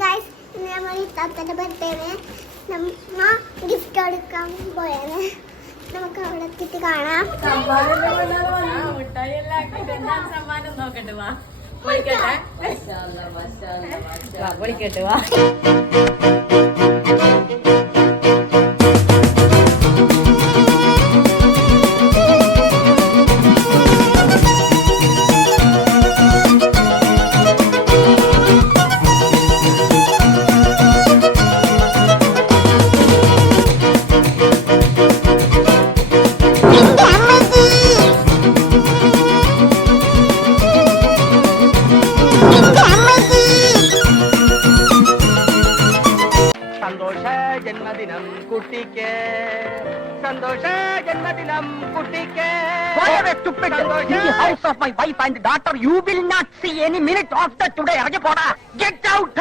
Guys ഇന്ന് നമ്മൾ ഇത്താത്തന്റെ ബർത്ത്ഡേന് നമ്മ ഗിഫ്റ്റ് എടുക്കാൻ പോയാണ്. നമുക്ക് അവിടെ എത്തിയിട്ട് കാണാം. പൊളിക്കട്ടെ വാ. സന്തോഷ ജന്മദിനം കുട്ടിക്ക്, സന്തോഷ ജന്മദിനം കുട്ടിക്ക്. House of my wife and daughter, you will not see any minute of the today. Get out!